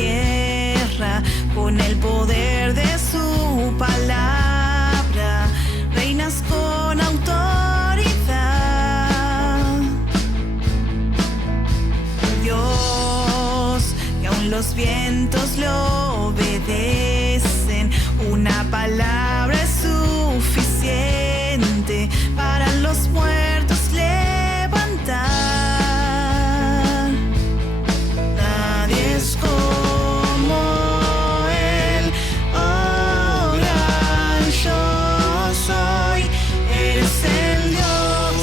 tierra, con el poder de su palabra, reinas con autoridad. Dios, que aún los vientos lo obedecen, una palabra es suficiente para los muertos levantar. Nadie es como Él, oh gran yo soy. Eres el Dios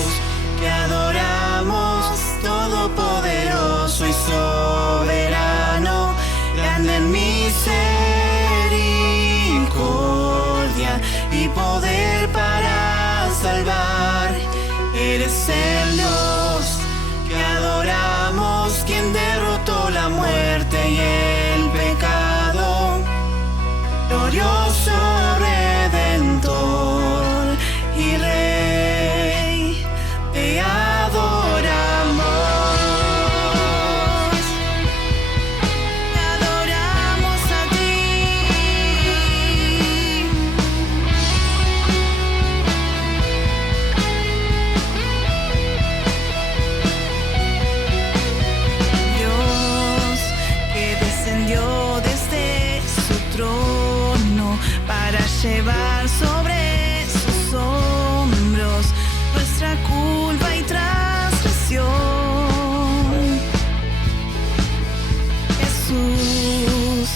que adoramos, todopoderoso y soberano, grande en misericordia y poder para salvar. Eres el Dios que adoramos, quien derrotó la muerte y el pecado, glorioso Redentor y Rey, te adoramos. Te adoramos a ti. Dios que descendió desde su trono para llevar sobre sus hombros nuestra culpa y transgresión. Jesús,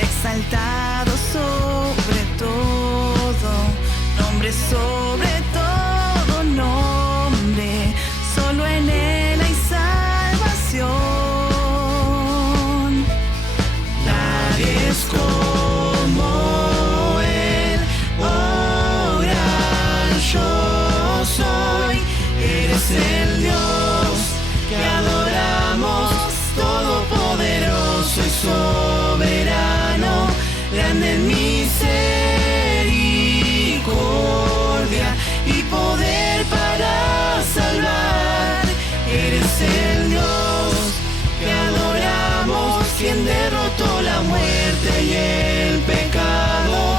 exaltado sobre todo, nombre sobre todo nombre, solo en Él hay salvación. Nadie es como Él, oh gran yo soy. Eres el Dios que adoramos, todopoderoso y soberano, grande en misericordia y poder para salvar. Eres el Dios que adoramos, quien derrotó la muerte y el pecado,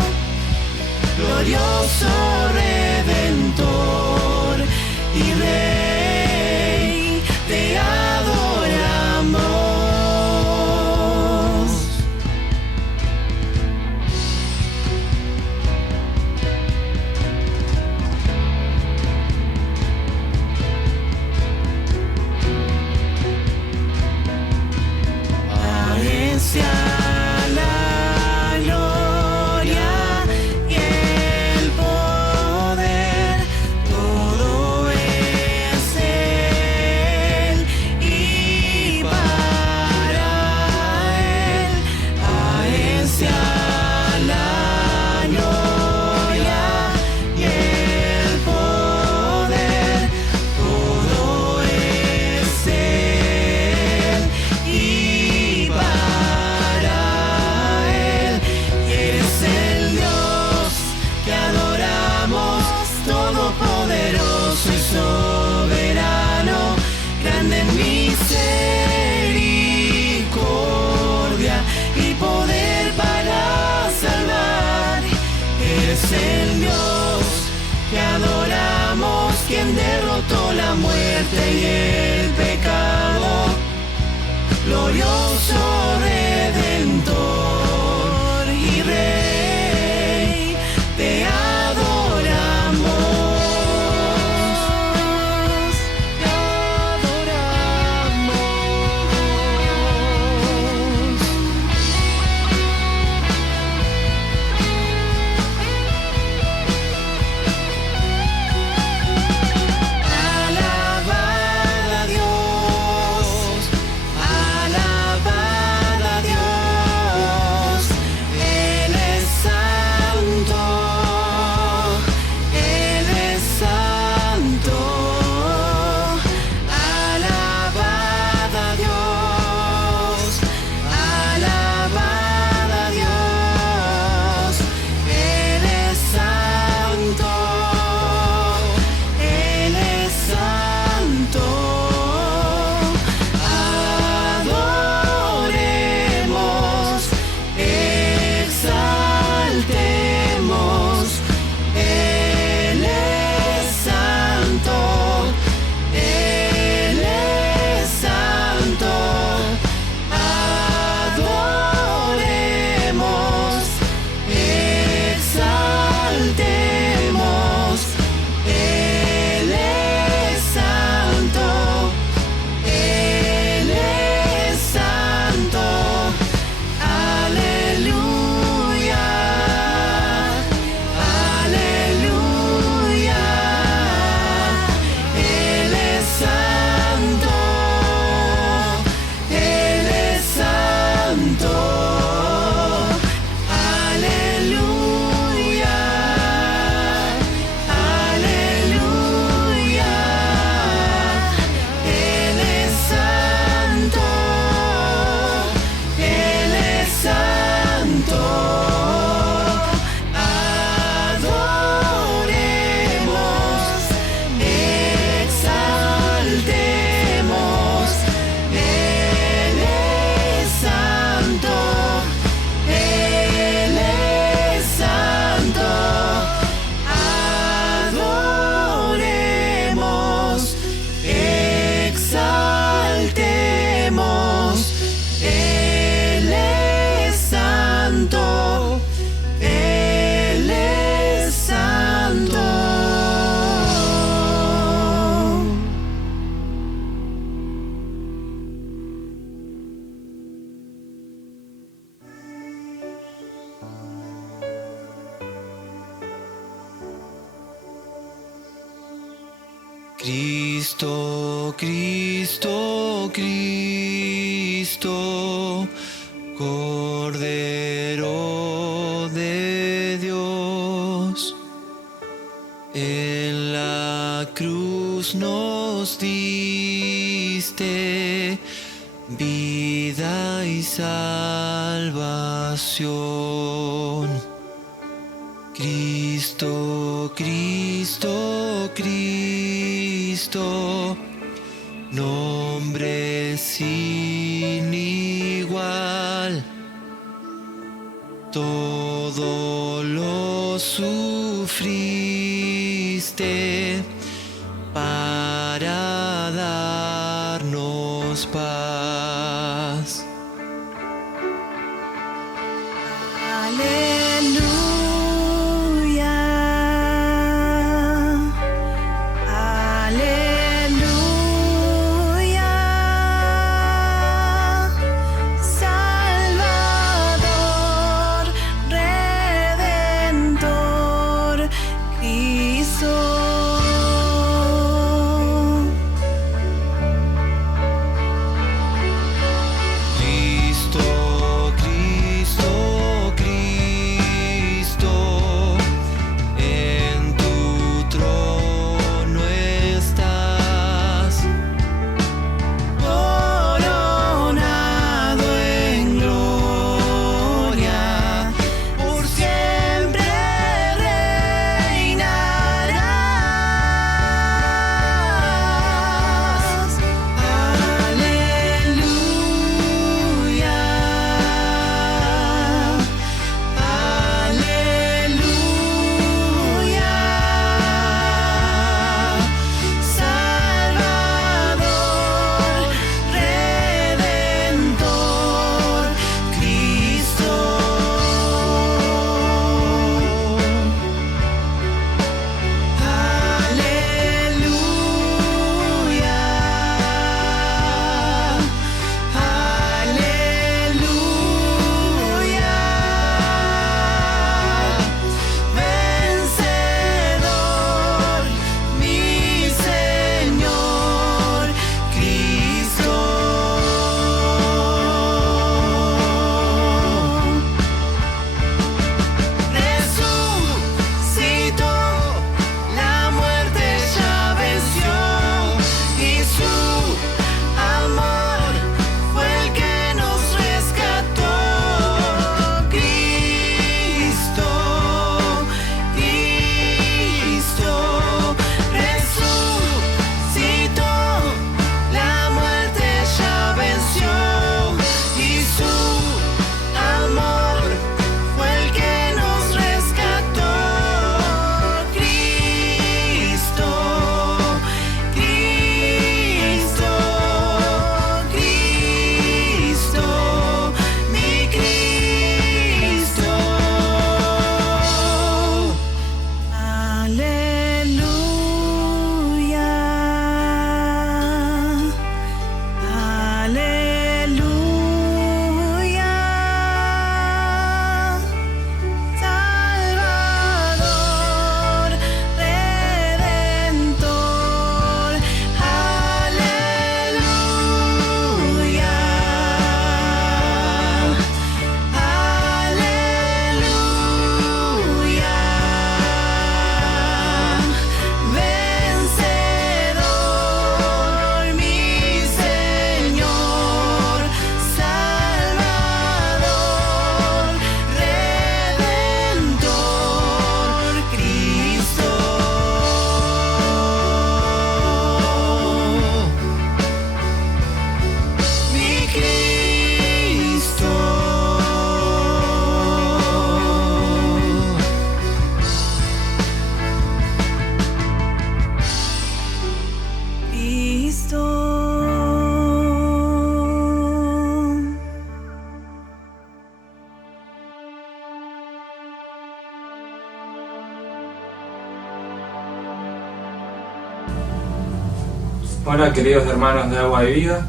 glorioso Redentor y Rey, te adoramos. A Él sea la gloria y el poder, todo es Él y para Él. A Él sea la gloria y el poder, todo es Él y para Él. Y eres el Dios que adoramos, todopoderoso y soberano, grande en misericordia y poder para salvar. Eres el Dios que adoramos, quien derrotó la muerte y el pecado, glorioso Redentor y Rey, te adoramos, te adoramos. Alabad a Dios, alabad Cristo, Cristo, Cristo, Cordero de Dios, en la cruz nos diste vida y salvación. Cristo, Cristo, Cristo, nombre sin igual. Todo lo sufriste para darnos paz. Hola queridos hermanos de Agua de Vida,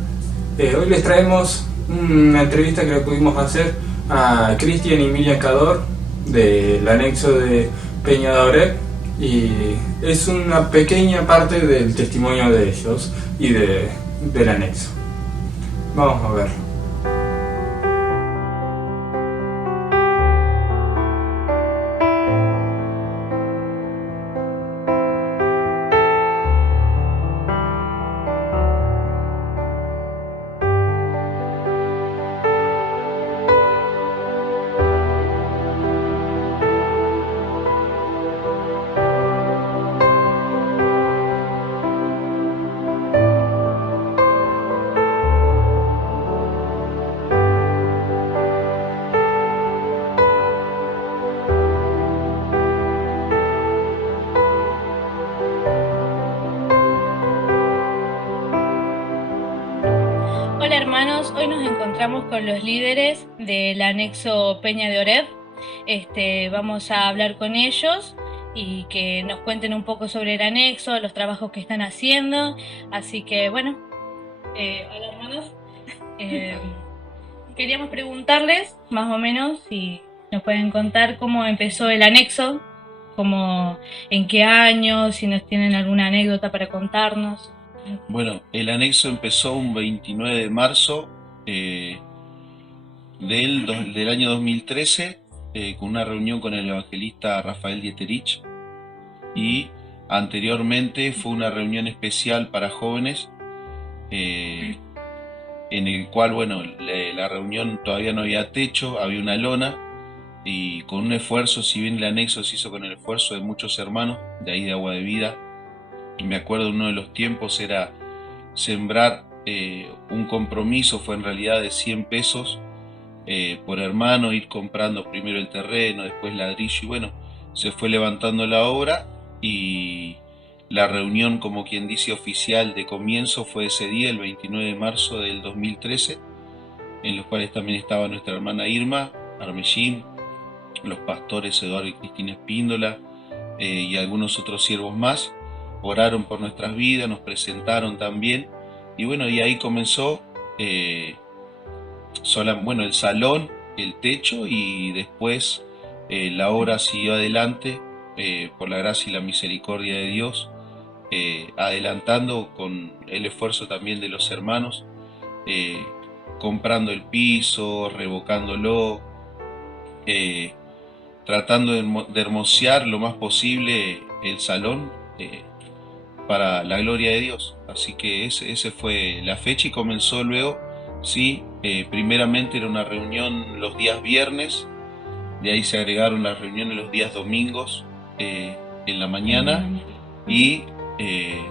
hoy les traemos una entrevista que le pudimos hacer a Cristian y Miriam Cador del anexo de Peña Dauré Y es una pequeña parte del testimonio de ellos y del anexo. Vamos a ver. Hola hermanos, hoy nos encontramos con los líderes del anexo Peña de Oreb. Vamos a hablar con ellos y que nos cuenten un poco sobre el anexo, los trabajos que están haciendo. Así que bueno, hola hermanos. Queríamos preguntarles más o menos si nos pueden contar cómo empezó el anexo, en qué año, si nos tienen alguna anécdota para contarnos. Bueno, el anexo empezó un 29 de marzo del año 2013 con una reunión con el evangelista Rafael Dieterich, y anteriormente fue una reunión especial para jóvenes en el cual, bueno, la reunión todavía no había techo, había una lona, y con un esfuerzo, si bien el anexo se hizo con el esfuerzo de muchos hermanos de ahí de Agua de Vida, y me acuerdo uno de los tiempos era sembrar un compromiso, fue en realidad de 100 pesos por hermano, ir comprando primero el terreno, después ladrillo, y bueno, se fue levantando la obra, y la reunión, como quien dice, oficial de comienzo fue ese día, el 29 de marzo del 2013, en los cuales también estaba nuestra hermana Irma Armellín, los pastores Eduardo y Cristina Espíndola y algunos otros siervos más. Oraron por nuestras vidas, nos presentaron también, y bueno, y ahí comenzó el salón, el techo, y después la obra siguió adelante por la gracia y la misericordia de Dios, adelantando con el esfuerzo también de los hermanos, comprando el piso, revocándolo, tratando de hermosear lo más posible el salón para la gloria de Dios. Así que ese fue la fecha, y comenzó luego, sí, primeramente era una reunión los días viernes, de ahí se agregaron las reuniones los días domingos en la mañana, y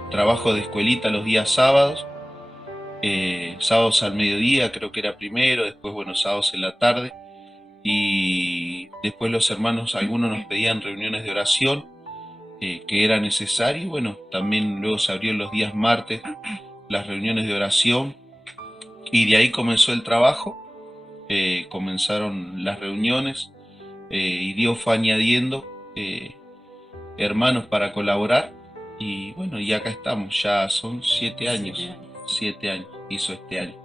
trabajo de escuelita los días sábados, sábados al mediodía creo que era primero, después bueno, sábados en la tarde, y después los hermanos, algunos nos pedían reuniones de oración, que era necesario. Bueno, también luego se abrieron los días martes las reuniones de oración, y de ahí comenzó el trabajo, comenzaron las reuniones, y Dios fue añadiendo hermanos para colaborar, y bueno, y acá estamos, ya son 7 años, 7 años hizo este año.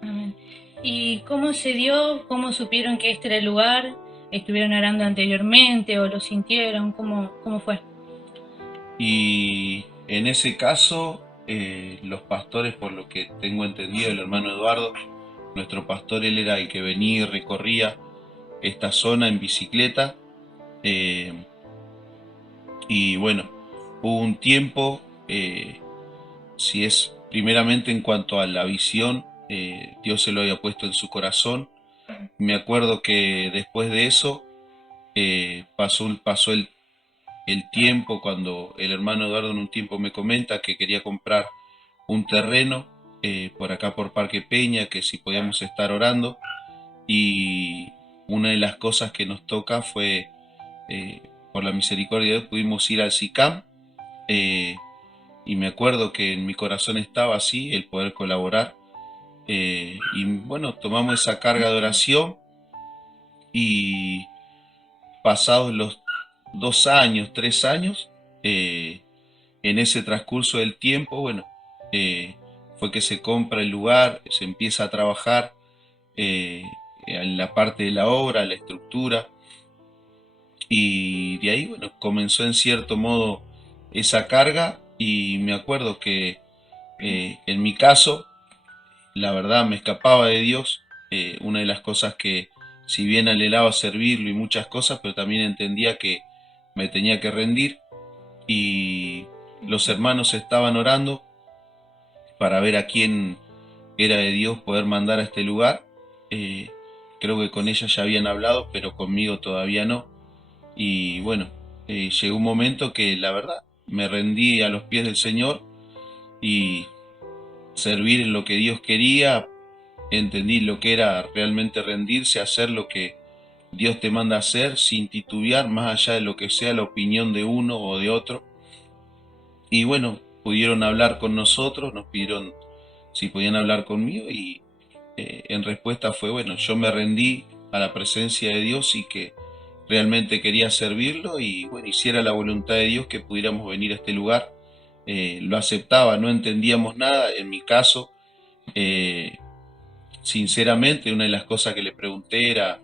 Amén. ¿Y cómo se dio? ¿Cómo supieron que este era el lugar? ¿Estuvieron orando anteriormente o lo sintieron? ¿Cómo fue? Y en ese caso, los pastores, por lo que tengo entendido, el hermano Eduardo, nuestro pastor, él era el que venía y recorría esta zona en bicicleta, y bueno, hubo un tiempo, si es primeramente en cuanto a la visión, Dios se lo había puesto en su corazón. Me acuerdo que después de eso pasó el tiempo, cuando el hermano Eduardo en un tiempo me comenta que quería comprar un terreno por acá por Parque Peña, que si podíamos estar orando, y una de las cosas que nos toca fue, por la misericordia de Dios, pudimos ir al SICAM, y me acuerdo que en mi corazón estaba así el poder colaborar, y bueno, tomamos esa carga de oración, y pasados los 2 años, 3 años, en ese transcurso del tiempo, bueno, fue que se compra el lugar, se empieza a trabajar en la parte de la obra, la estructura, Y de ahí, bueno, comenzó en cierto modo esa carga y me acuerdo que en mi caso, la verdad me escapaba de Dios. Una de las cosas que, si bien anhelaba servirlo y muchas cosas, pero también entendía que me tenía que rendir y los hermanos estaban orando para ver a quién era de Dios poder mandar a este lugar. Eh, Creo que con ella ya habían hablado, pero conmigo todavía no. Y bueno, llegó un momento que la verdad me rendí a los pies del Señor y servir en lo que Dios quería. Entendí lo que era realmente rendirse, hacer lo que Dios te manda a hacer sin titubear, más allá de lo que sea la opinión de uno o de otro. Y bueno, pudieron hablar con nosotros, nos pidieron si podían hablar conmigo y en respuesta fue, bueno, yo me rendí a la presencia de Dios y que realmente quería servirlo y bueno, hiciera la voluntad de Dios que pudiéramos venir a este lugar. Lo aceptaba, no entendíamos nada, en mi caso, sinceramente, una de las cosas que le pregunté era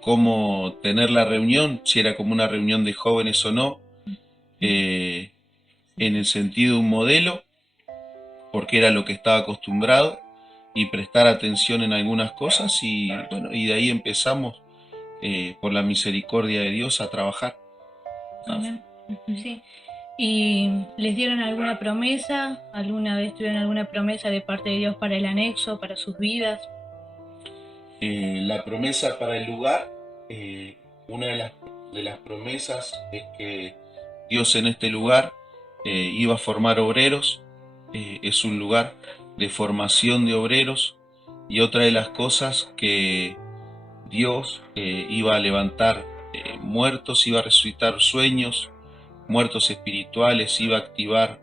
cómo tener la reunión, si era como una reunión de jóvenes o no, en el sentido de un modelo, porque era lo que estaba acostumbrado, y prestar atención en algunas cosas, y bueno, y de ahí empezamos, por la misericordia de Dios, a trabajar. Amén. Sí. ¿Y les dieron alguna promesa? ¿Alguna vez tuvieron alguna promesa de parte de Dios para el anexo, para sus vidas? La promesa para el lugar, una de las promesas es que Dios en este lugar iba a formar obreros. Es un lugar de formación de obreros, y otra de las cosas que Dios iba a levantar muertos, iba a resucitar sueños, muertos espirituales, iba a activar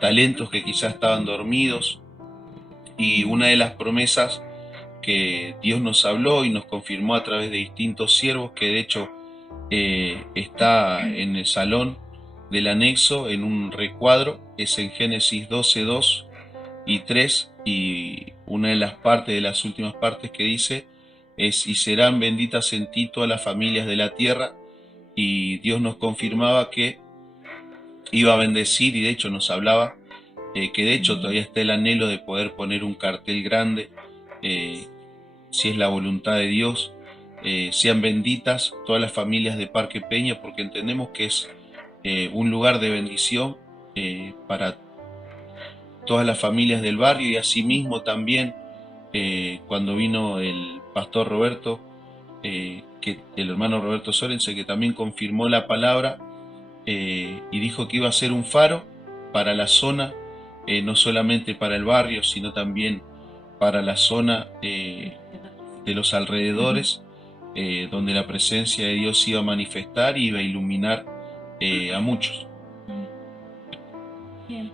talentos que quizás estaban dormidos. Y una de las promesas que Dios nos habló y nos confirmó a través de distintos siervos, que de hecho está en el salón del anexo en un recuadro, es en Génesis 12, 2 y 3, y una de las partes, de las últimas partes que dice es: y serán benditas en ti todas las familias de la tierra. Y Dios nos confirmaba que iba a bendecir, y de hecho nos hablaba que de hecho todavía está el anhelo de poder poner un cartel grande, si es la voluntad de Dios, sean benditas todas las familias de Parque Peña, porque entendemos que es un lugar de bendición para todas las familias del barrio. Y asimismo también cuando vino el pastor Roberto, que el hermano Roberto Sorense, que también confirmó la palabra y dijo que iba a ser un faro para la zona, no solamente para el barrio, sino también para la zona de los alrededores, donde la presencia de Dios iba a manifestar y iba a iluminar a muchos. Bien.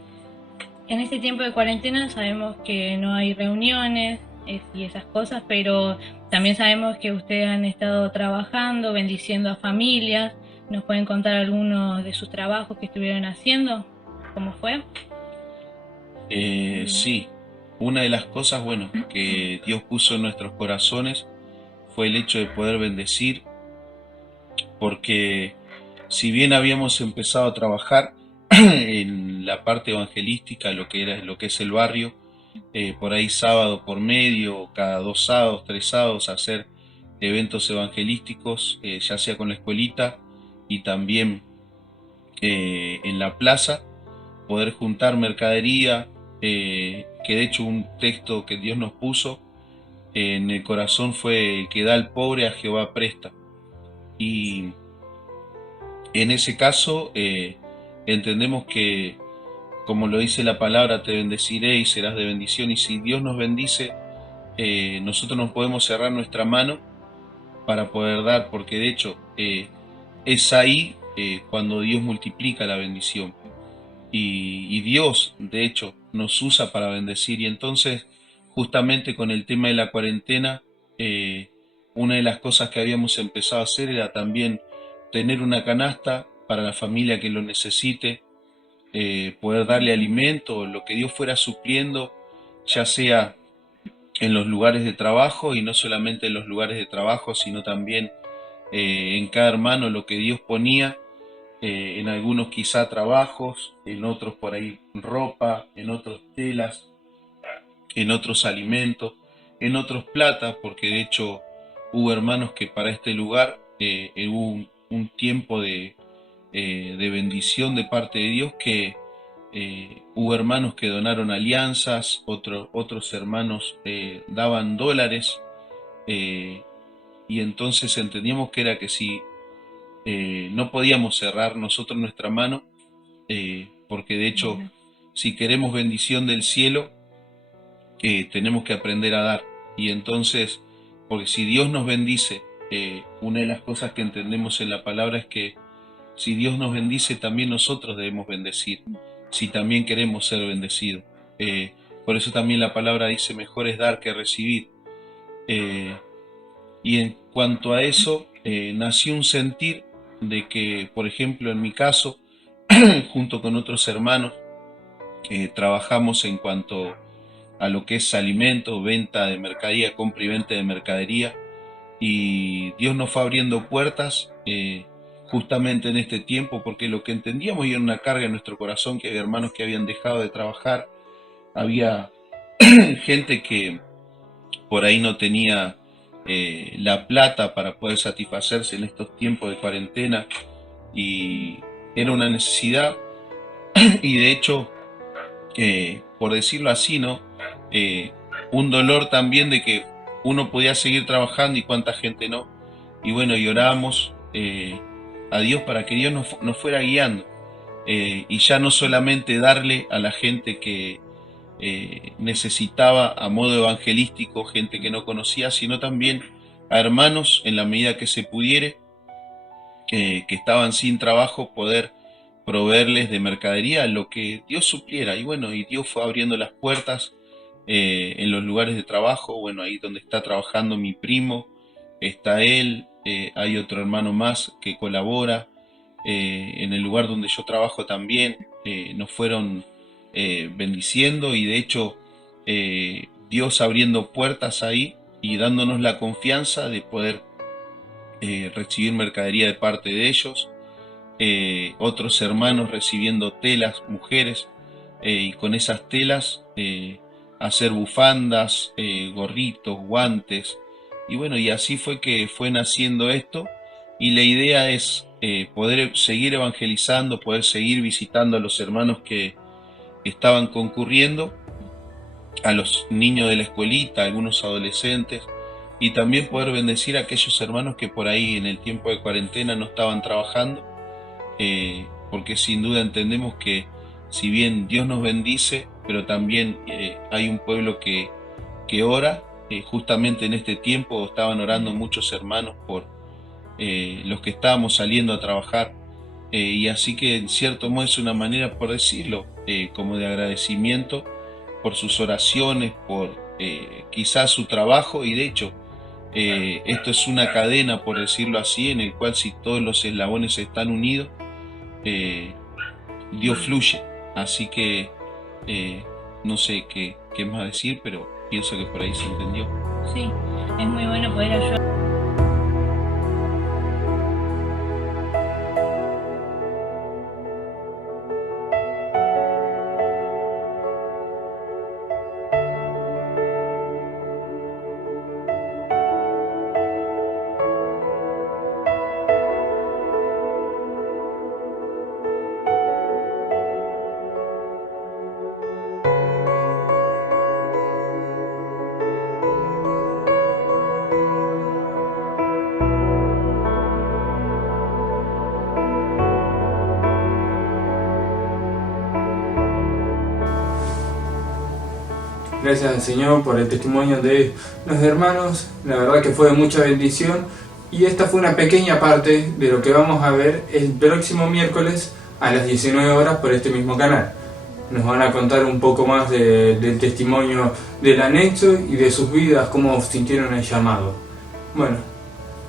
En este tiempo de cuarentena sabemos que no hay reuniones y esas cosas, pero también sabemos que ustedes han estado trabajando, bendiciendo a familias. ¿Nos pueden contar algunos de sus trabajos que estuvieron haciendo? ¿Cómo fue? Sí, una de las cosas, bueno, que Dios puso en nuestros corazones fue el hecho de poder bendecir, porque si bien habíamos empezado a trabajar en la parte evangelística, lo que es el barrio, por ahí sábado por medio, cada 2 sábados, 3 sábados, hacer eventos evangelísticos, ya sea con la escuelita y también en la plaza, poder juntar mercadería, que de hecho un texto que Dios nos puso en el corazón fue: el que da al pobre a Jehová presta. Y en ese caso entendemos que, como lo dice la palabra, te bendeciré y serás de bendición. Y si Dios nos bendice, nosotros no podemos cerrar nuestra mano para poder dar, porque de hecho es ahí cuando Dios multiplica la bendición. Y Dios, de hecho, nos usa para bendecir. Y entonces, justamente con el tema de la cuarentena, una de las cosas que habíamos empezado a hacer era también tener una canasta para la familia que lo necesite, poder darle alimento, lo que Dios fuera supliendo, ya sea en los lugares de trabajo, y no solamente en los lugares de trabajo, sino también en cada hermano lo que Dios ponía, en algunos quizá trabajos, en otros por ahí ropa, en otros telas, en otros alimentos, en otros plata, porque de hecho hubo hermanos que para este lugar hubo un tiempo de bendición de parte de Dios, que hubo hermanos que donaron alianzas, otros hermanos daban dólares, y entonces entendíamos que era que si no podíamos cerrar nosotros nuestra mano, porque de hecho si queremos bendición del cielo, tenemos que aprender a dar. Y entonces, porque si Dios nos bendice, una de las cosas que entendemos en la palabra es que si Dios nos bendice, también nosotros debemos bendecir, si también queremos ser bendecidos. Por eso también la palabra dice, mejor es dar que recibir. Y en cuanto a eso, nació un sentir de que, por ejemplo, en mi caso, junto con otros hermanos, trabajamos en cuanto a lo que es alimentos, venta de mercadería, compra y venta de mercadería, y Dios nos fue abriendo puertas justamente en este tiempo, porque lo que entendíamos y era una carga en nuestro corazón, que había hermanos que habían dejado de trabajar, había gente que por ahí no tenía la plata para poder satisfacerse en estos tiempos de cuarentena, y era una necesidad, y de hecho, por decirlo así, ¿no? Un dolor también de que uno podía seguir trabajando y cuánta gente no. Y bueno, y oramos a Dios para que Dios nos fuera guiando, y ya no solamente darle a la gente que necesitaba a modo evangelístico, gente que no conocía, sino también a hermanos en la medida que se pudiere, que estaban sin trabajo, poder proveerles de mercadería lo que Dios supliera. Y bueno, y Dios fue abriendo las puertas en los lugares de trabajo. Bueno, ahí donde está trabajando mi primo, está él, hay otro hermano más que colabora, en el lugar donde yo trabajo también, nos fueron bendiciendo, y de hecho Dios abriendo puertas ahí y dándonos la confianza de poder recibir mercadería de parte de ellos, otros hermanos recibiendo telas, mujeres, y con esas telas hacer bufandas, gorritos, guantes, y bueno, y así fue que fue naciendo esto, y la idea es poder seguir evangelizando, poder seguir visitando a los hermanos que estaban concurriendo, a los niños de la escuelita, a algunos adolescentes, y también poder bendecir a aquellos hermanos que por ahí en el tiempo de cuarentena no estaban trabajando, porque sin duda entendemos que si bien Dios nos bendice, pero también hay un pueblo que ora. Justamente en este tiempo estaban orando muchos hermanos por los que estábamos saliendo a trabajar, y así que en cierto modo es una manera, por decirlo, como de agradecimiento por sus oraciones, por quizás su trabajo, y de hecho esto es una cadena, por decirlo así, en el cual si todos los eslabones están unidos, Dios fluye. Así que no sé qué más decir, pero pienso que por ahí se entendió. Sí, es muy bueno poder ayudar. Gracias al Señor por el testimonio de los hermanos, la verdad que fue de mucha bendición, y esta fue una pequeña parte de lo que vamos a ver el próximo miércoles a las 19 horas por este mismo canal. Nos van a contar un poco más del testimonio del anexo y de sus vidas, cómo sintieron el llamado. Bueno,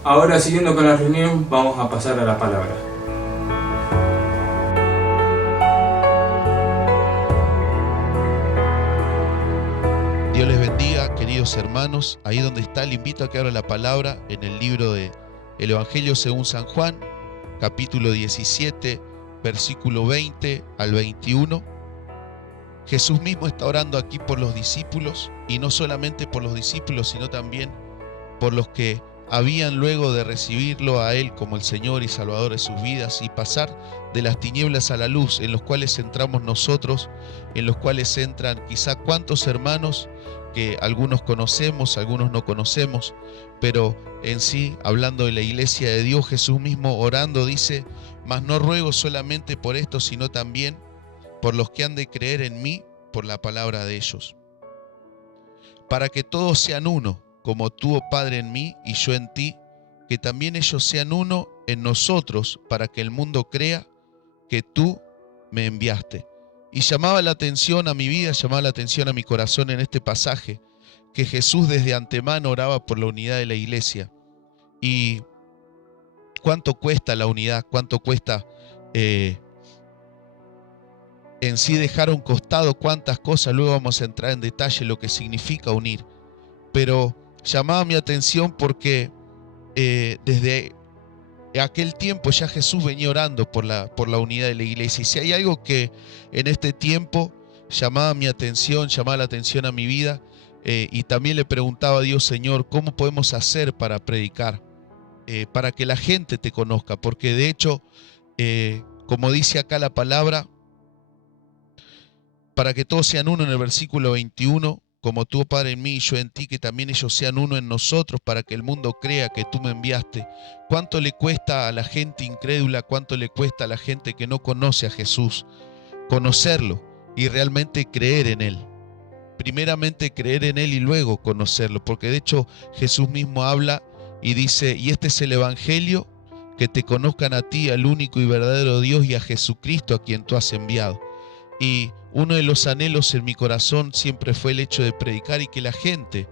ahora siguiendo con la reunión, vamos a pasar a la palabra. Dios les bendiga, queridos hermanos. Ahí donde está, le invito a que abra la palabra en el libro de el Evangelio según San Juan, capítulo 17, versículo 20 al 21. Jesús mismo está orando aquí por los discípulos, y no solamente por los discípulos, sino también por los que habían luego de recibirlo a Él como el Señor y Salvador de sus vidas y pasar de las tinieblas a la luz, en los cuales entramos nosotros, en los cuales entran quizá cuántos hermanos que algunos conocemos, algunos no conocemos, pero en sí, hablando de la iglesia de Dios, Jesús mismo orando dice: mas no ruego solamente por esto, sino también por los que han de creer en mí por la palabra de ellos, para que todos sean uno, como tú, oh Padre, en mí y yo en ti, que también ellos sean uno en nosotros, para que el mundo crea que tú me enviaste. Y llamaba la atención a mi vida, llamaba la atención a mi corazón en este pasaje, que Jesús desde antemano oraba por la unidad de la iglesia. Y cuánto cuesta la unidad, cuánto cuesta en sí dejar a un costado cuántas cosas, luego vamos a entrar en detalle lo que significa unir. Pero llamaba mi atención porque desde aquel tiempo ya Jesús venía orando por la unidad de la iglesia. Y si hay algo que en este tiempo llamaba mi atención, llamaba la atención a mi vida, y también le preguntaba a Dios: Señor, ¿cómo podemos hacer para predicar? Para que la gente te conozca. Porque de hecho, como dice acá la palabra, para que todos sean uno en el versículo 21, como tú, Padre, en mí y yo en ti, que también ellos sean uno en nosotros, para que el mundo crea que tú me enviaste. ¿Cuánto le cuesta a la gente incrédula, cuánto le cuesta a la gente que no conoce a Jesús conocerlo y realmente creer en Él? Primeramente creer en Él y luego conocerlo, porque de hecho Jesús mismo habla y dice: y este es el Evangelio, que te conozcan a ti, al único y verdadero Dios, y a Jesucristo a quien tú has enviado. Y uno de los anhelos en mi corazón siempre fue el hecho de predicar y que la gente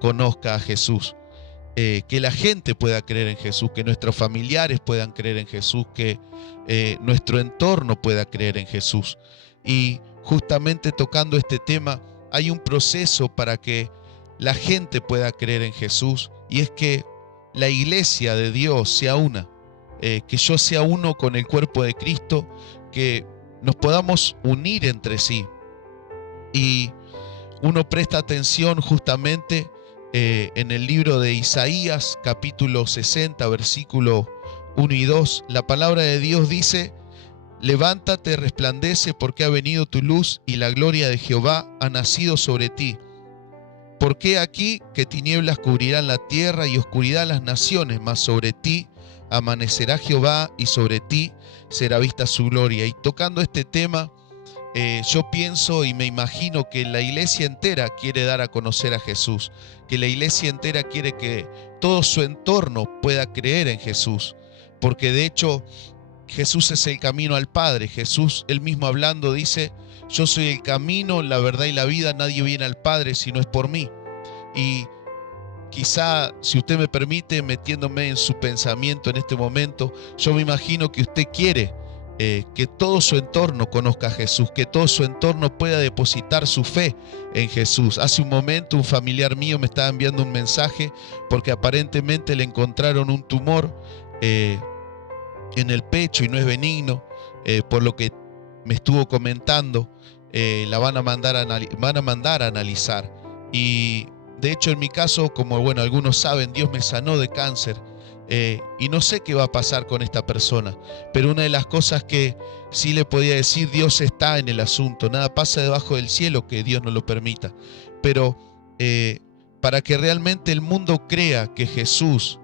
conozca a Jesús, que la gente pueda creer en Jesús, que nuestros familiares puedan creer en Jesús, que nuestro entorno pueda creer en Jesús. Y justamente tocando este tema, hay un proceso para que la gente pueda creer en Jesús, y es que la iglesia de Dios sea una, que yo sea uno con el cuerpo de Cristo, que nos podamos unir entre sí. Y uno presta atención justamente en el libro de Isaías, capítulo 60, versículo 1 y 2, la palabra de Dios dice: levántate, resplandece, porque ha venido tu luz y la gloria de Jehová ha nacido sobre ti. Porque aquí que tinieblas cubrirán la tierra y oscuridad las naciones, mas sobre ti amanecerá Jehová y sobre ti será vista su gloria. Y tocando este tema, yo pienso y me imagino que la iglesia entera quiere dar a conocer a Jesús, que la iglesia entera quiere que todo su entorno pueda creer en Jesús, porque de hecho Jesús es el camino al Padre. Jesús, él mismo hablando, dice: yo soy el camino, la verdad y la vida, nadie viene al Padre si no es por mí. Y quizá, si usted me permite, metiéndome en su pensamiento en este momento, yo me imagino que usted quiere que todo su entorno conozca a Jesús, que todo su entorno pueda depositar su fe en Jesús. Hace un momento un familiar mío me estaba enviando un mensaje porque aparentemente le encontraron un tumor en el pecho y no es benigno, por lo que me estuvo comentando, la van a mandar a analizar. Y de hecho, en mi caso, como bueno, algunos saben, Dios me sanó de cáncer, y no sé qué va a pasar con esta persona, pero una de las cosas que sí le podía decir: Dios está en el asunto, nada pasa debajo del cielo que Dios no lo permita. Pero para que realmente el mundo crea que Jesús,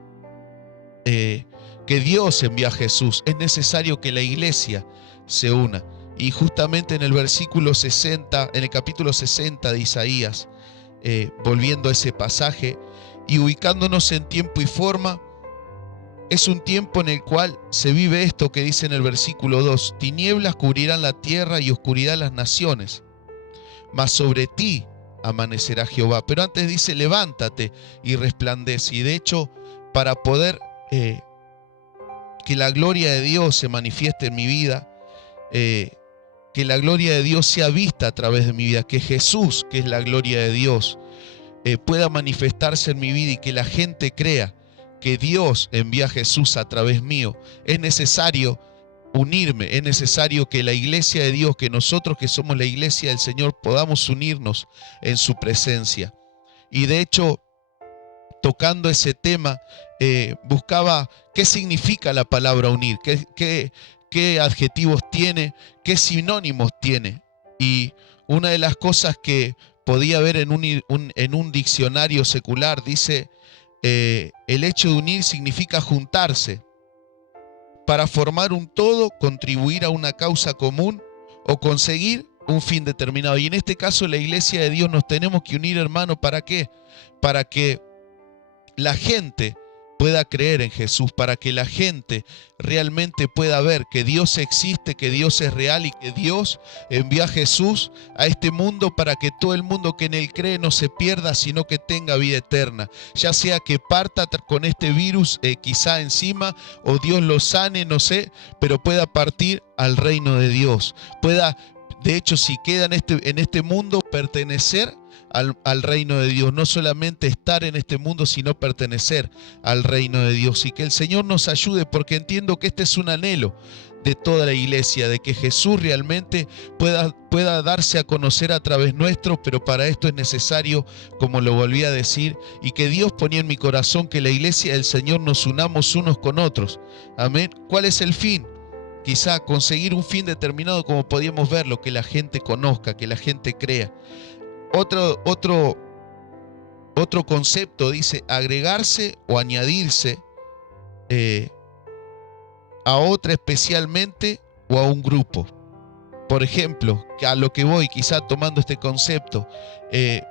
que Dios envía a Jesús, es necesario que la iglesia se una. Y justamente en el versículo 60, en el capítulo 60 de Isaías, volviendo a ese pasaje y ubicándonos en tiempo y forma, es un tiempo en el cual se vive esto que dice en el versículo 2: tinieblas cubrirán la tierra y oscuridad las naciones, mas sobre ti amanecerá Jehová. Pero antes dice: levántate y resplandece. Y de hecho, para poder que la gloria de Dios se manifieste en mi vida, que la gloria de Dios sea vista a través de mi vida, que Jesús, que es la gloria de Dios, pueda manifestarse en mi vida y que la gente crea que Dios envía a Jesús a través mío, es necesario unirme, es necesario que la iglesia de Dios, que nosotros que somos la iglesia del Señor, podamos unirnos en su presencia. Y de hecho, tocando ese tema, buscaba qué significa la palabra unir, qué adjetivos tiene, qué sinónimos tiene. Y una de las cosas que podía ver en un diccionario secular dice, el hecho de unir significa juntarse para formar un todo, contribuir a una causa común o conseguir un fin determinado. Y en este caso la iglesia de Dios nos tenemos que unir, hermano, ¿para qué? Para que la gente pueda creer en Jesús, para que la gente realmente pueda ver que Dios existe, que Dios es real y que Dios envió a Jesús a este mundo para que todo el mundo que en él cree no se pierda, sino que tenga vida eterna. Ya sea que parta con este virus quizá encima, o Dios lo sane, no sé, pero pueda partir al reino de Dios. Pueda, de hecho, si queda en este mundo, pertenecer al reino de Dios, no solamente estar en este mundo, sino pertenecer al reino de Dios. Y que el Señor nos ayude, porque entiendo que este es un anhelo de toda la iglesia, de que Jesús realmente pueda darse a conocer a través nuestro, pero para esto es necesario, como lo volví a decir, y que Dios ponía en mi corazón que la iglesia del Señor nos unamos unos con otros. Amén. ¿Cuál es el fin? Quizá conseguir un fin determinado, como podíamos verlo, que la gente conozca, que la gente crea. Otro concepto dice agregarse o añadirse a otra especialmente o a un grupo. Por ejemplo, a lo que voy, quizá tomando este concepto,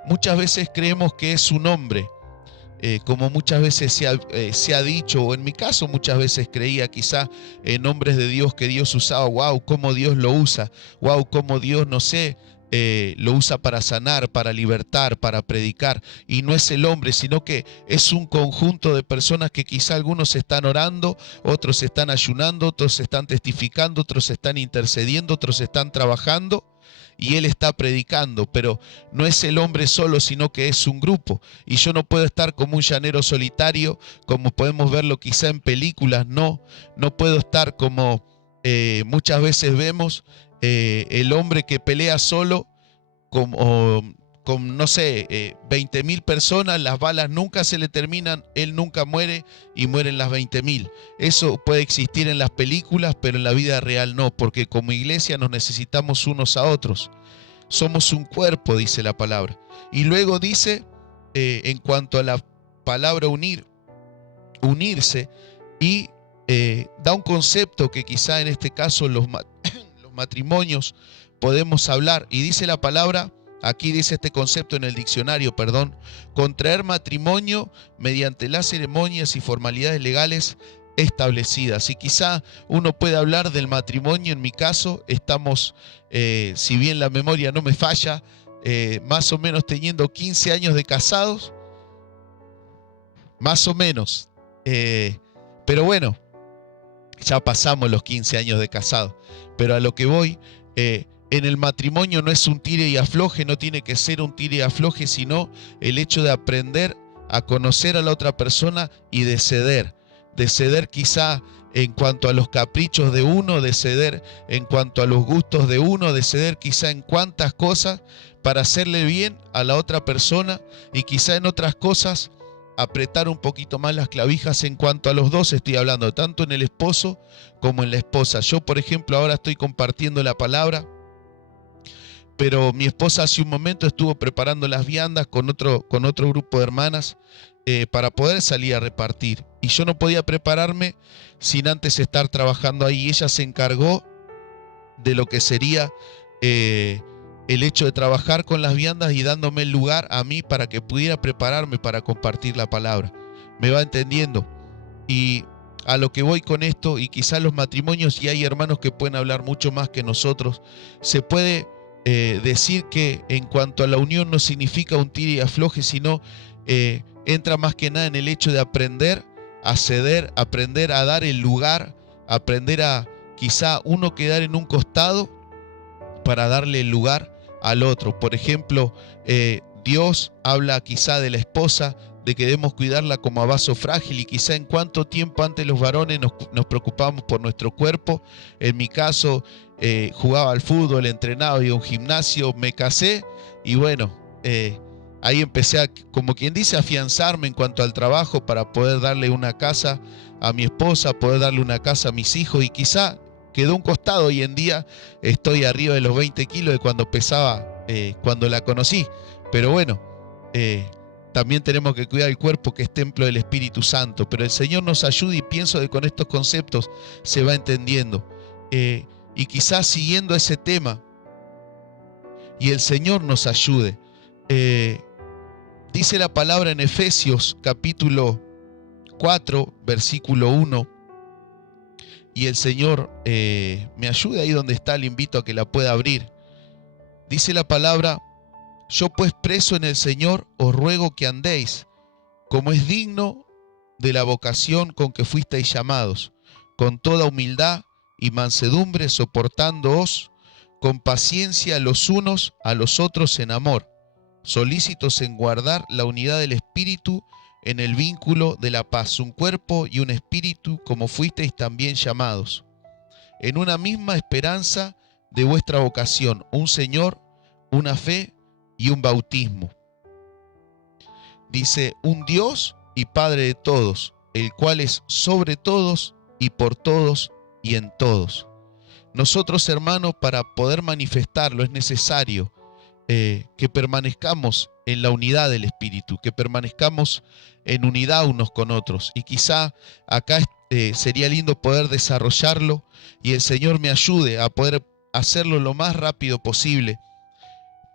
muchas veces creemos que es un hombre, como muchas veces se ha dicho, o en mi caso muchas veces creía quizá en nombres de Dios que Dios usaba. Wow, cómo Dios lo usa, wow, cómo Dios, no sé, lo usa para sanar, para libertar, para predicar. Y no es el hombre, sino que es un conjunto de personas que quizá algunos están orando, otros están ayunando, otros están testificando, otros están intercediendo, otros están trabajando, y él está predicando. Pero no es el hombre solo, sino que es un grupo. Y yo no puedo estar como un llanero solitario, como podemos verlo quizá en películas. No puedo estar como muchas veces vemos el hombre que pelea solo con no sé, 20.000 personas, las balas nunca se le terminan, él nunca muere y mueren las 20.000. Eso puede existir en las películas, pero en la vida real no, porque como iglesia nos necesitamos unos a otros. Somos un cuerpo, dice la palabra. Y luego dice, en cuanto a la palabra unirse, y da un concepto que quizá en este caso los matrimonios podemos hablar, y dice la palabra, aquí dice este concepto en el diccionario, contraer matrimonio mediante las ceremonias y formalidades legales establecidas. Y quizá uno puede hablar del matrimonio. En mi caso estamos, si bien la memoria no me falla, más o menos teniendo 15 años de casados, más o menos, pero bueno, ya pasamos los 15 años de casado. Pero a lo que voy, en el matrimonio no es un tire y afloje, no tiene que ser un tire y afloje, sino el hecho de aprender a conocer a la otra persona y de ceder quizá en cuanto a los caprichos de uno, de ceder en cuanto a los gustos de uno, de ceder quizá en cuantas cosas para hacerle bien a la otra persona, y quizá en otras cosas apretar un poquito más las clavijas. En cuanto a los dos estoy hablando, tanto en el esposo como en la esposa. Yo, por ejemplo, ahora estoy compartiendo la palabra, pero mi esposa hace un momento estuvo preparando las viandas con otro grupo de hermanas para poder salir a repartir. Y yo no podía prepararme sin antes estar trabajando ahí. Ella se encargó de lo que sería el hecho de trabajar con las viandas y dándome el lugar a mí para que pudiera prepararme para compartir la palabra. ¿Me va entendiendo? Y a lo que voy con esto, y quizás los matrimonios, y hay hermanos que pueden hablar mucho más que nosotros, se puede decir que en cuanto a la unión no significa un tire y afloje, sino entra más que nada en el hecho de aprender a ceder, aprender a dar el lugar, aprender a quizá uno quedar en un costado para darle el lugar al otro. Por ejemplo, Dios habla quizá de la esposa, de que debemos cuidarla como a vaso frágil, y quizá en cuánto tiempo antes los varones nos preocupamos por nuestro cuerpo. En mi caso, jugaba al fútbol, entrenaba, iba a un gimnasio, me casé y bueno, ahí empecé a, como quien dice, a afianzarme en cuanto al trabajo para poder darle una casa a mi esposa, poder darle una casa a mis hijos, y quizá quedó un costado. Hoy en día estoy arriba de los 20 kilos de cuando pesaba cuando la conocí, pero bueno, también tenemos que cuidar el cuerpo, que es templo del Espíritu Santo. Pero el Señor nos ayude, y pienso que con estos conceptos se va entendiendo. Y quizás siguiendo ese tema, y el Señor nos ayude. Dice la palabra en Efesios capítulo 4, versículo 1. Y el Señor me ayude ahí donde está, le invito a que la pueda abrir. Dice la palabra: yo pues, preso en el Señor, os ruego que andéis como es digno de la vocación con que fuisteis llamados, con toda humildad y mansedumbre, soportándoos con paciencia los unos a los otros en amor, solícitos en guardar la unidad del Espíritu en el vínculo de la paz, un cuerpo y un espíritu, como fuisteis también llamados, en una misma esperanza de vuestra vocación, un Señor, una fe y un bautismo. Dice: un Dios y Padre de todos, el cual es sobre todos y por todos y en todos. Nosotros, hermanos, para poder manifestarlo es necesario que permanezcamos en la unidad del Espíritu, que permanezcamos en unidad unos con otros. Y quizá acá sería lindo poder desarrollarlo, y el Señor me ayude a poder hacerlo lo más rápido posible.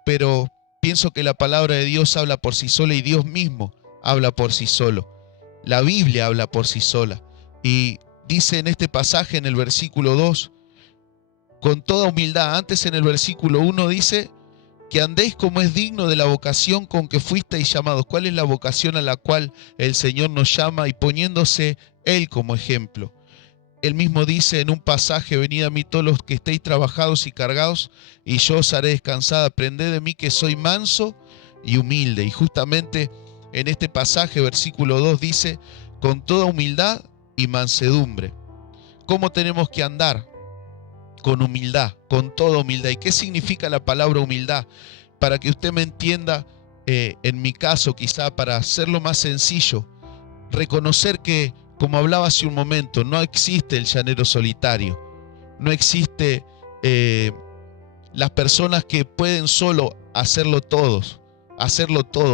Pero pienso que la palabra de Dios habla por sí sola, y Dios mismo habla por sí solo. La Biblia habla por sí sola. Y dice en este pasaje, en el versículo 2, con toda humildad. Antes, en el versículo 1, dice que andéis como es digno de la vocación con que fuisteis llamados. ¿Cuál es la vocación a la cual el Señor nos llama? Y poniéndose Él como ejemplo. Él mismo dice en un pasaje: venid a mí todos los que estéis trabajados y cargados, y yo os haré descansar. Aprended de mí, que soy manso y humilde. Y justamente en este pasaje, versículo 2, dice: con toda humildad y mansedumbre. ¿Cómo tenemos que andar? Con humildad, con toda humildad. ¿Y qué significa la palabra humildad? Para que usted me entienda, en mi caso, quizá para hacerlo más sencillo, reconocer que, como hablaba hace un momento, no existe el llanero solitario. No existe las personas que pueden solo hacerlo todo.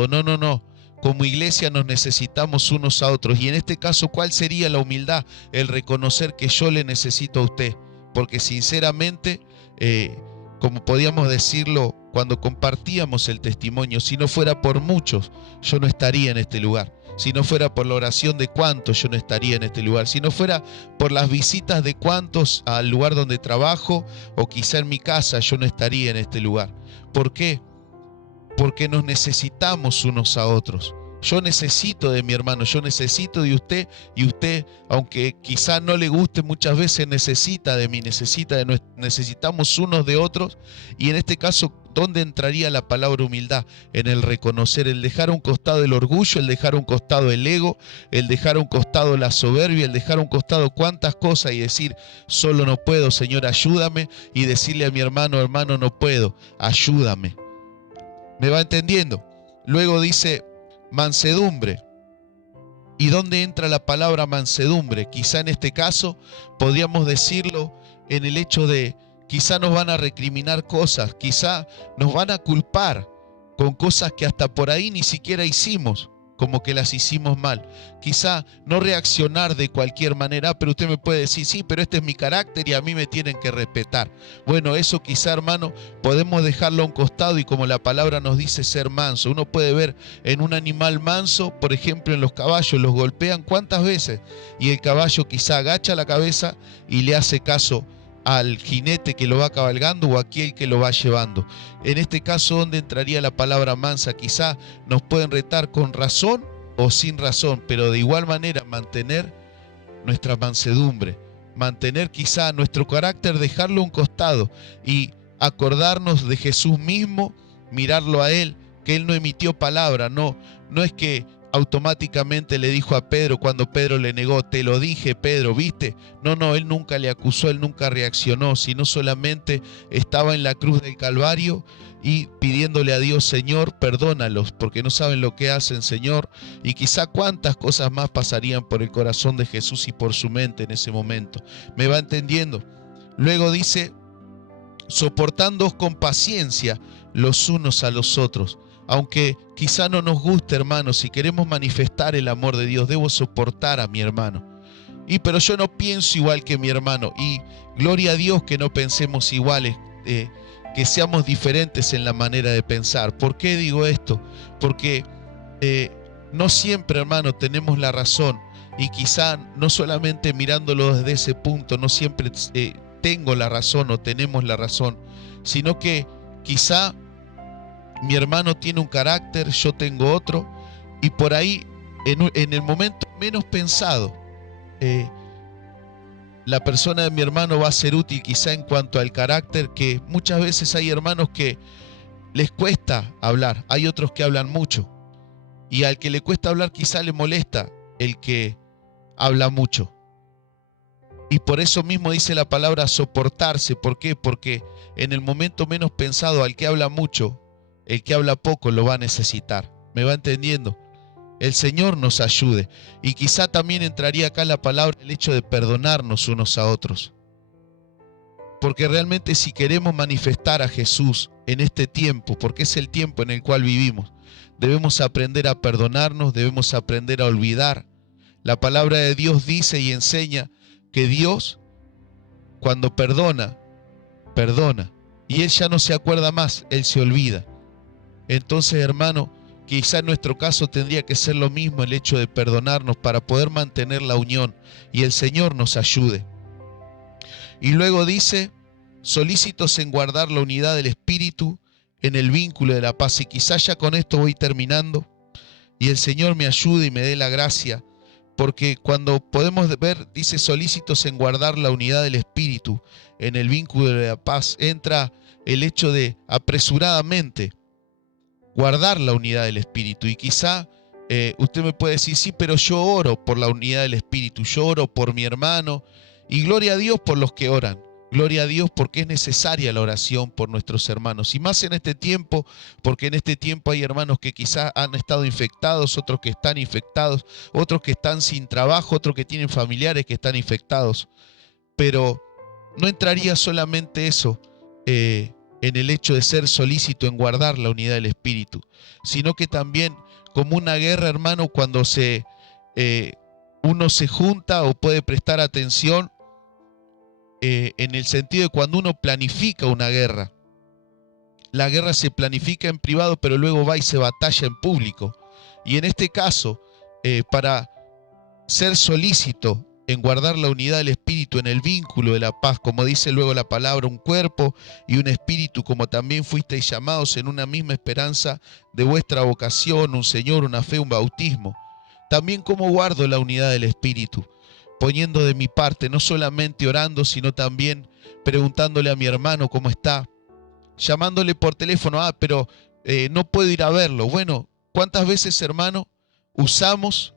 No. Como iglesia nos necesitamos unos a otros. Y en este caso, ¿cuál sería la humildad? El reconocer que yo le necesito a usted. Porque sinceramente, como podíamos decirlo cuando compartíamos el testimonio, si no fuera por muchos, yo no estaría en este lugar. Si no fuera por la oración de cuántos, yo no estaría en este lugar. Si no fuera por las visitas de cuántos al lugar donde trabajo, o quizá en mi casa, yo no estaría en este lugar. ¿Por qué? Porque nos necesitamos unos a otros. Yo necesito de mi hermano, yo necesito de usted, y usted, aunque quizá no le guste, muchas veces necesita de mí, necesitamos unos de otros. Y en este caso, ¿dónde entraría la palabra humildad? En el reconocer, el dejar a un costado el orgullo, el dejar a un costado el ego, el dejar a un costado la soberbia, el dejar a un costado cuantas cosas, y decir: solo no puedo, Señor, ayúdame. Y decirle a mi hermano: hermano, no puedo, ayúdame. ¿Me va entendiendo? Luego dice mansedumbre. ¿Y dónde entra la palabra mansedumbre? Quizá en este caso podríamos decirlo en el hecho de: quizá nos van a recriminar cosas, quizá nos van a culpar con cosas que hasta por ahí ni siquiera hicimos, como que las hicimos mal. Quizá no reaccionar de cualquier manera, pero usted me puede decir: sí, pero este es mi carácter y a mí me tienen que respetar. Bueno, eso quizá, hermano, podemos dejarlo a un costado, y como la palabra nos dice, ser manso. Uno puede ver en un animal manso, por ejemplo en los caballos, los golpean cuántas veces, y el caballo quizá agacha la cabeza y le hace caso al jinete que lo va cabalgando, o a aquel que lo va llevando. En este caso, ¿dónde entraría la palabra mansa? Quizá nos pueden retar con razón o sin razón, pero de igual manera mantener nuestra mansedumbre, mantener quizá nuestro carácter, dejarlo a un costado y acordarnos de Jesús mismo, mirarlo a Él, que Él no emitió palabra, no es que automáticamente le dijo a Pedro cuando Pedro le negó, te lo dije, Pedro, ¿viste? No, él nunca le acusó, él nunca reaccionó, sino solamente estaba en la cruz del Calvario y pidiéndole a Dios, Señor, perdónalos, porque no saben lo que hacen, Señor. Y quizá cuántas cosas más pasarían por el corazón de Jesús y por su mente en ese momento. ¿Me va entendiendo? Luego dice, soportándoos con paciencia los unos a los otros. Aunque quizá no nos guste, hermanos, si queremos manifestar el amor de Dios, debo soportar a mi hermano. Pero yo no pienso igual que mi hermano. Y gloria a Dios que no pensemos iguales, que seamos diferentes en la manera de pensar. ¿Por qué digo esto? Porque no siempre, hermano, tenemos la razón. Y quizá no solamente mirándolo desde ese punto, no siempre tengo la razón o tenemos la razón, sino que quizá mi hermano tiene un carácter, yo tengo otro, y por ahí, en el momento menos pensado, la persona de mi hermano va a ser útil quizá en cuanto al carácter, que muchas veces hay hermanos que les cuesta hablar, hay otros que hablan mucho, y al que le cuesta hablar quizá le molesta el que habla mucho. Y por eso mismo dice la palabra soportarse. ¿Por qué? Porque en el momento menos pensado, al que habla mucho, el que habla poco lo va a necesitar. ¿Me va entendiendo? El Señor nos ayude. Y quizá también entraría acá la palabra, el hecho de perdonarnos unos a otros. Porque realmente si queremos manifestar a Jesús en este tiempo, porque es el tiempo en el cual vivimos, debemos aprender a perdonarnos, debemos aprender a olvidar. La palabra de Dios dice y enseña que Dios, cuando perdona, perdona. Y Él ya no se acuerda más, Él se olvida. Entonces, hermano, quizá en nuestro caso tendría que ser lo mismo, el hecho de perdonarnos para poder mantener la unión y el Señor nos ayude. Y luego dice, solícitos en guardar la unidad del Espíritu en el vínculo de la paz. Y quizá ya con esto voy terminando y el Señor me ayude y me dé la gracia. Porque cuando podemos ver, dice solícitos en guardar la unidad del Espíritu en el vínculo de la paz, entra el hecho de apresuradamente guardar la unidad del Espíritu. Y quizá usted me puede decir, sí, pero yo oro por la unidad del Espíritu, yo oro por mi hermano, y gloria a Dios por los que oran. Gloria a Dios porque es necesaria la oración por nuestros hermanos. Y más en este tiempo, porque en este tiempo hay hermanos que quizás han estado infectados, otros que están infectados, otros que están sin trabajo, otros que tienen familiares que están infectados. Pero no entraría solamente eso en el hecho de ser solícito en guardar la unidad del Espíritu, sino que también como una guerra, hermano, cuando uno se junta o puede prestar atención, en el sentido de cuando uno planifica una guerra. La guerra se planifica en privado, pero luego va y se batalla en público. Y en este caso, para ser solícito en guardar la unidad del Espíritu en el vínculo de la paz, como dice luego la palabra, un cuerpo y un espíritu, como también fuisteis llamados en una misma esperanza de vuestra vocación, un Señor, una fe, un bautismo. También cómo guardo la unidad del Espíritu, poniendo de mi parte, no solamente orando, sino también preguntándole a mi hermano cómo está, llamándole por teléfono, pero no puedo ir a verlo. Bueno, ¿cuántas veces, hermano, usamos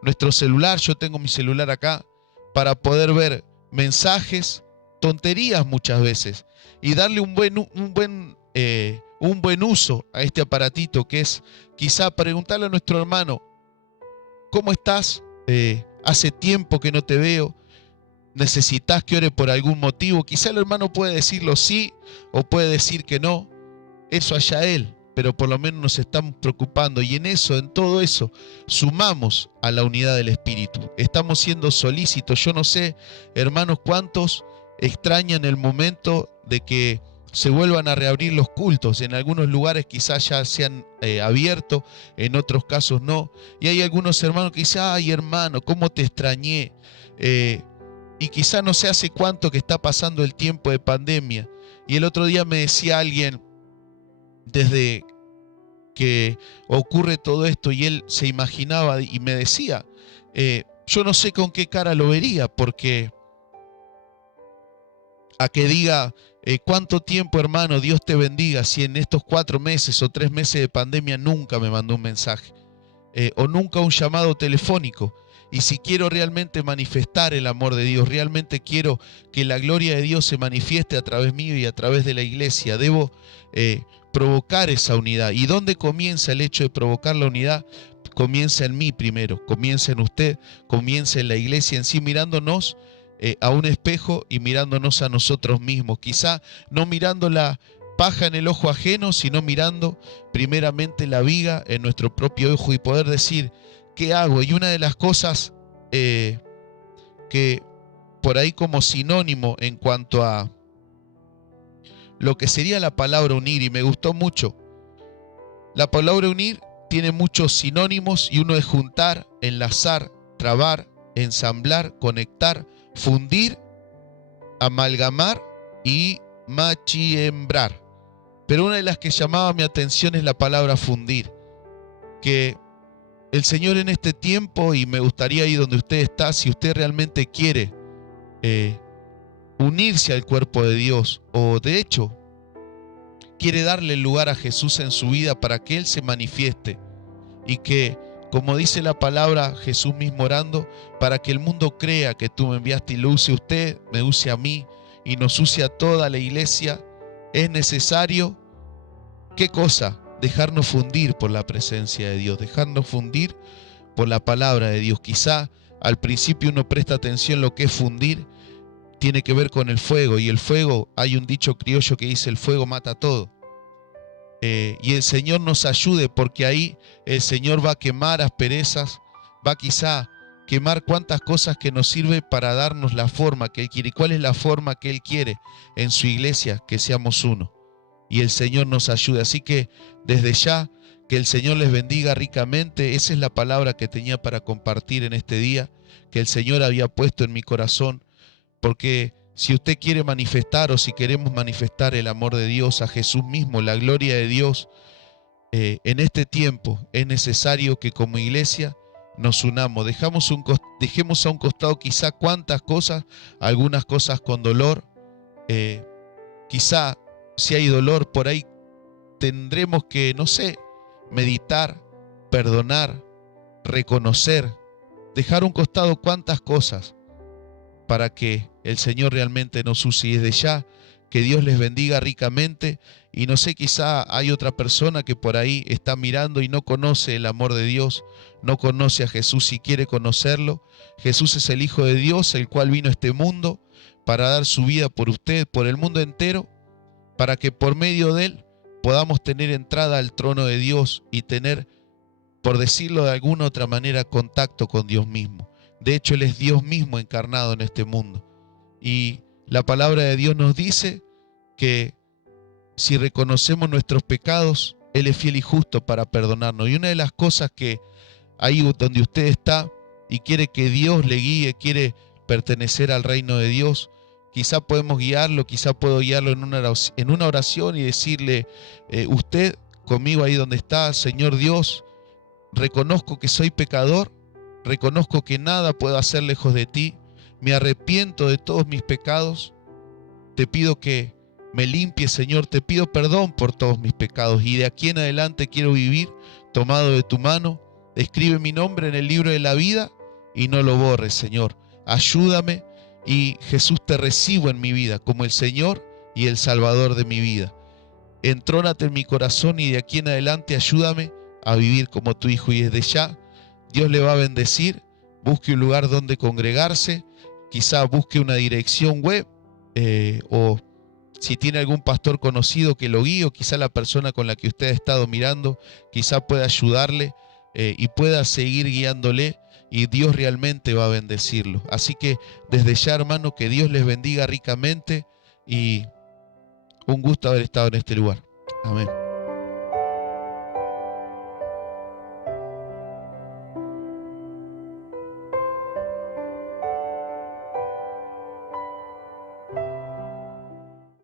nuestro celular? Yo tengo mi celular acá para poder ver mensajes, tonterías muchas veces, y darle un buen uso a este aparatito, que es quizá preguntarle a nuestro hermano, ¿cómo estás? Hace tiempo que no te veo, necesitas que ore por algún motivo. Quizá el hermano puede decirlo sí o puede decir que no, eso allá él, pero por lo menos nos estamos preocupando y en eso, en todo eso, sumamos a la unidad del Espíritu. Estamos siendo solícitos. Yo no sé, hermanos, cuántos extrañan el momento de que se vuelvan a reabrir los cultos. En algunos lugares quizás ya se han abierto, en otros casos no. Y hay algunos hermanos que dicen, ay hermano, cómo te extrañé. Y quizás no sé hace cuánto que está pasando el tiempo de pandemia. Y el otro día me decía alguien, desde que ocurre todo esto, y él se imaginaba y me decía, yo no sé con qué cara lo vería, porque a que diga, ¿cuánto tiempo, hermano? Dios te bendiga, si en estos 4 meses o 3 meses de pandemia nunca me mandó un mensaje. o nunca un llamado telefónico. Y si quiero realmente manifestar el amor de Dios, realmente quiero que la gloria de Dios se manifieste a través mío y a través de la iglesia, debo provocar esa unidad. ¿Y dónde comienza el hecho de provocar la unidad? Comienza en mí primero, comienza en usted, comienza en la iglesia en sí, mirándonos a un espejo y mirándonos a nosotros mismos. Quizá no mirando la paja en el ojo ajeno, sino mirando primeramente la viga en nuestro propio ojo y poder decir, ¿qué hago? Y una de las cosas que por ahí como sinónimo en cuanto a lo que sería la palabra unir, y me gustó mucho, la palabra unir tiene muchos sinónimos y uno es juntar, enlazar, trabar, ensamblar, conectar, fundir, amalgamar y machiembrar. Pero una de las que llamaba mi atención es la palabra fundir, que el Señor en este tiempo, y me gustaría ir donde usted está, si usted realmente quiere unirse al cuerpo de Dios, o de hecho quiere darle lugar a Jesús en su vida para que Él se manifieste, y que, como dice la palabra, Jesús mismo orando, para que el mundo crea que tú me enviaste y lo use usted, me use a mí y nos use a toda la iglesia, es necesario, ¿qué cosa? Dejarnos fundir por la presencia de Dios, dejarnos fundir por la palabra de Dios. Quizá al principio uno presta atención lo que es fundir, tiene que ver con el fuego, y el fuego, hay un dicho criollo que dice, el fuego mata todo. Y el Señor nos ayude, porque ahí el Señor va a quemar asperezas, va quizá quemar cuantas cosas que nos sirve para darnos la forma que Él quiere. ¿Y cuál es la forma que Él quiere en su iglesia? Que seamos uno. Y el Señor nos ayude. Así que desde ya, que el Señor les bendiga ricamente. Esa es la palabra que tenía para compartir en este día, que el Señor había puesto en mi corazón, porque si usted quiere manifestar, o si queremos manifestar el amor de Dios, a Jesús mismo, la gloria de Dios, en este tiempo es necesario que como iglesia nos unamos. Dejemos a un costado quizá cuantas cosas, algunas cosas con dolor. Quizá si hay dolor por ahí, tendremos que, no sé, meditar, perdonar, reconocer, dejar a un costado cuantas cosas para que el Señor realmente nos use. Y desde ya, que Dios les bendiga ricamente. Y no sé, quizá hay otra persona que por ahí está mirando y no conoce el amor de Dios, no conoce a Jesús y quiere conocerlo. Jesús es el Hijo de Dios, el cual vino a este mundo para dar su vida por usted, por el mundo entero, para que por medio de Él podamos tener entrada al trono de Dios y tener, por decirlo de alguna otra manera, contacto con Dios mismo. De hecho, Él es Dios mismo encarnado en este mundo. Y la palabra de Dios nos dice que si reconocemos nuestros pecados, Él es fiel y justo para perdonarnos. Y una de las cosas que ahí donde usted está y quiere que Dios le guíe, quiere pertenecer al reino de Dios, quizá podemos guiarlo, quizá puedo guiarlo en una oración y decirle, usted conmigo ahí donde está, Señor Dios, reconozco que soy pecador, reconozco que nada puedo hacer lejos de ti, me arrepiento de todos mis pecados, te pido que me limpies, Señor, te pido perdón por todos mis pecados y de aquí en adelante quiero vivir tomado de tu mano. Escribe mi nombre en el libro de la vida y no lo borres, Señor. Ayúdame y Jesús, te recibo en mi vida como el Señor y el Salvador de mi vida. Entrónate en mi corazón y de aquí en adelante ayúdame a vivir como tu Hijo. Y desde ya Dios le va a bendecir. Busque un lugar donde congregarse, quizá busque una dirección web o si tiene algún pastor conocido que lo guíe, o quizá la persona con la que usted ha estado mirando, quizá pueda ayudarle y pueda seguir guiándole, y Dios realmente va a bendecirlo. Así que desde ya, hermano, que Dios les bendiga ricamente y un gusto haber estado en este lugar. Amén.